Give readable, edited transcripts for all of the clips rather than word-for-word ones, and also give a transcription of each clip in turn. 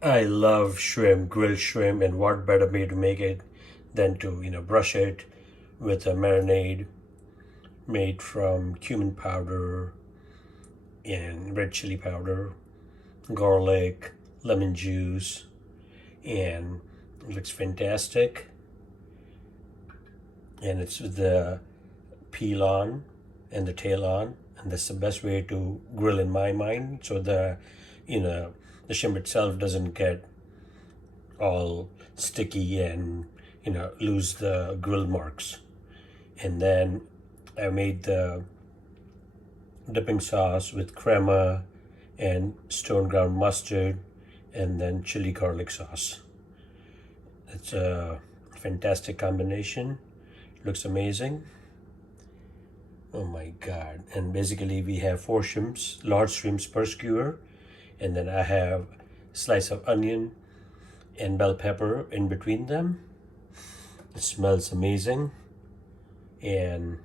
I love shrimp, grilled shrimp, and what better way to make it than to, brush it with a marinade made from cumin powder and red chili powder, garlic, lemon juice, and it looks fantastic. And it's with the peel on and the tail on, and that's the best way to grill in my mind, so you know the shrimp itself doesn't get all sticky and lose the grill marks. And then I made the dipping sauce with crema and stone ground mustard and then chili garlic sauce. It's a fantastic combination. Looks amazing. Oh my god. And basically we have 4 shrimps, large shrimps per skewer, and then I have a slice of onion and bell pepper in between them. It smells amazing. And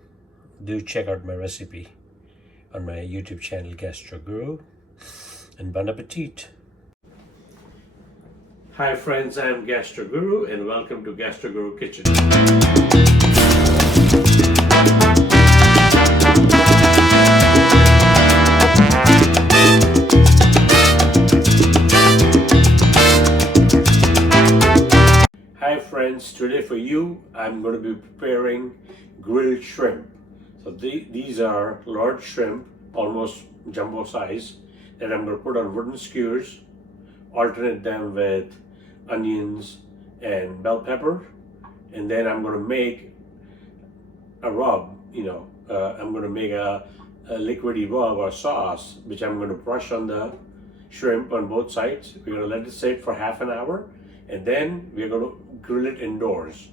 do check out my recipe on my YouTube channel Gastro Guru, and bon appetit. Hi friends, I am Gastro Guru and welcome to Gastro Guru Kitchen. Hi friends, today for you I'm going to be preparing grilled shrimp. So these are large shrimp, almost jumbo size, that I'm going to put on wooden skewers, alternate them with onions and bell pepper, and then I'm going to make a rub. I'm going to make a liquidy rub or sauce, which I'm going to brush on the shrimp on both sides. We're going to let it sit for half an hour, and then we're going to grill it indoors.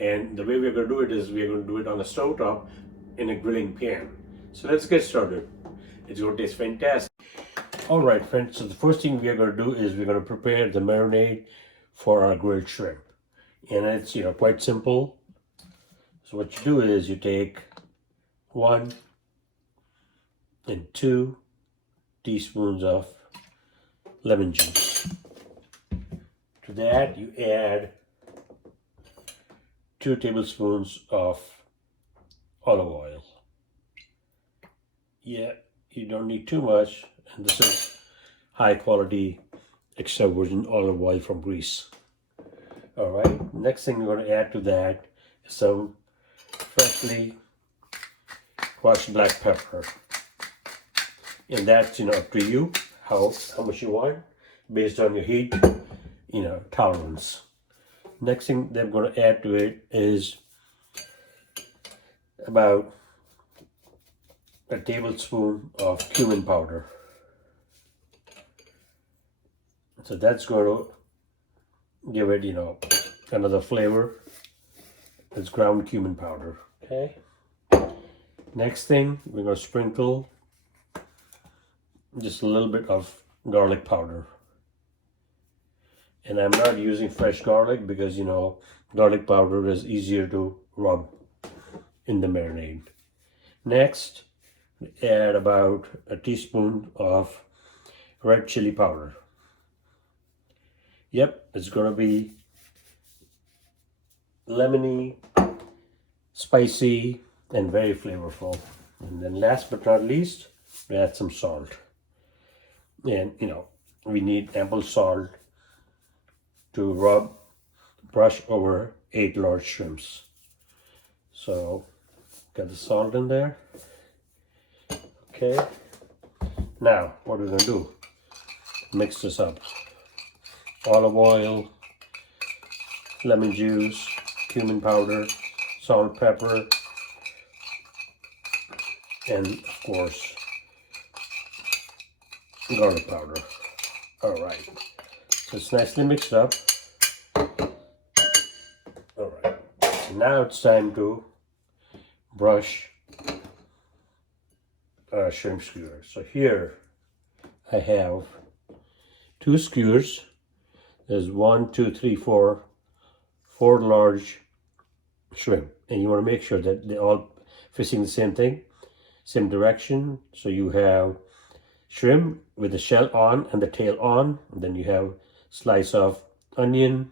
And the way we're going to do it is we're going to do it on a stove top in a grilling pan. So let's get started. It's going to taste fantastic. All right, friends, so the first thing we are going to do is we're going to prepare the marinade for our grilled shrimp. And it's, quite simple. So what you do is you take 1 and 2 teaspoons of lemon juice. To that you add 2 tablespoons of olive oil. Yeah, you don't need too much, and this is high quality extra virgin olive oil from Greece. All right, next thing we're going to add to that is some freshly crushed black pepper, and that's up to you how much you want based on your heat tolerance. Next thing that I'm going to add to it is about a tablespoon of cumin powder. So that's going to give it, another flavor. It's ground cumin powder. Okay. Next thing, we're going to sprinkle just a little bit of garlic powder. And I'm not using fresh garlic because, garlic powder is easier to rub in the marinade. Next, add about a teaspoon of red chili powder. Yep, it's going to be lemony, spicy, and very flavorful. And then last but not least, we add some salt. And, we need ample salt to brush over 8 large shrimps. So, got the salt in there. Okay. Now, what we're going to do, mix this up. Olive oil, lemon juice, cumin powder, salt, pepper, and of course, garlic powder. All right. So it's nicely mixed up. All right. So now it's time to brush our shrimp skewer. So here I have 2 skewers. There's 1, 2, 3, 4 large shrimp, and you want to make sure that they're all facing the same thing, same direction. So you have shrimp with the shell on and the tail on, and then you have slice of onion,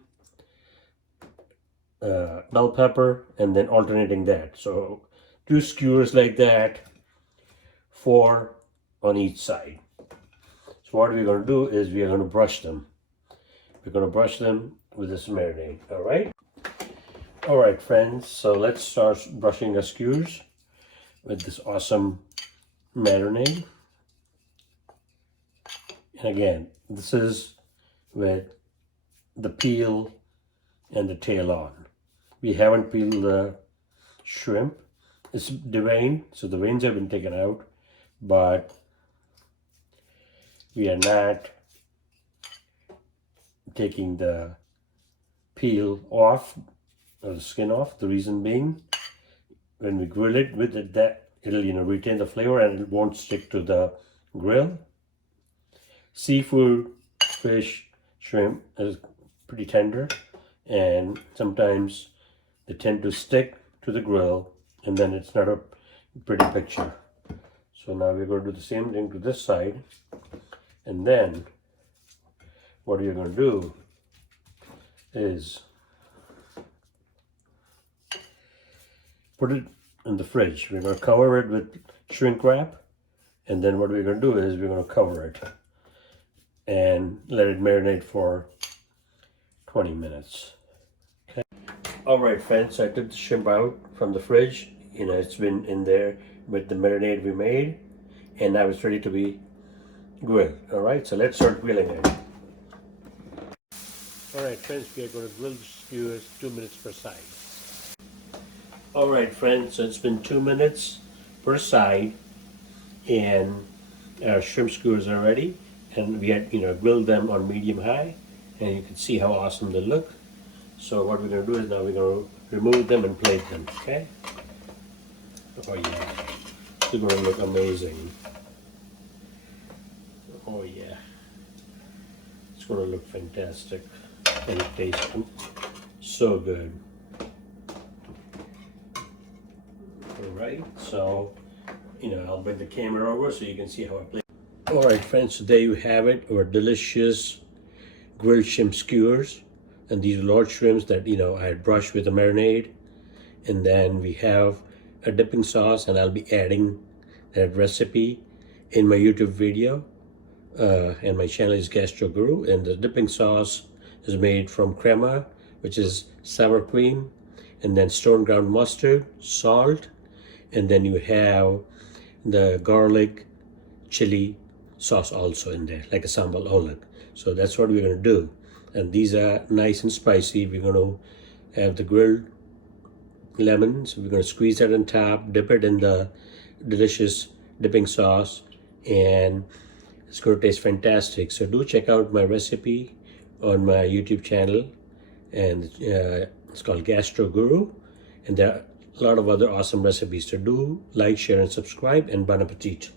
bell pepper, and then alternating that. So 2 skewers like that, 4 on each side. So what we're going to do is we are going to brush them. We're going to brush them with this marinade. All right, friends. So let's start brushing the skewers with this awesome marinade. And again, this is with the peel and the tail on. We haven't peeled the shrimp. It's deveined, so the veins have been taken out, but we are not taking the peel off or the skin off. The reason being, when we grill it with it, that it'll retain the flavor and it won't stick to the grill. Seafood, fish, shrimp is pretty tender, and sometimes they tend to stick to the grill, and then it's not a pretty picture. So now we're going to do the same thing to this side, and then what you're going to do is put it in the fridge. We're going to cover it with shrink wrap, and then what we're going to do is we're going to cover it and let it marinate for 20 minutes. Okay. All right, friends, I took the shrimp out from the fridge. It's been in there with the marinade we made, and now it's ready to be grilled. All right, so let's start grilling it. All right, friends, we are going to grill the skewers 2 minutes per side. All right, friends, so it's been 2 minutes per side, and our shrimp skewers are ready. And we had grilled them on medium high, and you can see how awesome they look. So what we're going to do is now we're going to remove them and plate them. Okay? Oh yeah, they're going to look amazing. Oh yeah, it's going to look fantastic, and it tastes so good. All right, so I'll bring the camera over so you can see how I plate. All right, friends, so there you have it, our delicious grilled shrimp skewers. And these are large shrimps that, I had brushed with a marinade. And then we have a dipping sauce, and I'll be adding that recipe in my YouTube video. And my channel is Gastro Guru. And the dipping sauce is made from Crema, which is sour cream, and then stone ground mustard, salt, and then you have the garlic, chili sauce also in there, like a Sambal oleg. So that's what we're going to do. And these are nice and spicy. We're going to have the grilled lemons. We're going to squeeze that on top, dip it in the delicious dipping sauce, and it's going to taste fantastic. So do check out my recipe on my YouTube channel, and it's called Gastro Guru. And there are a lot of other awesome recipes to do. Like, share, and subscribe, and bon appetit.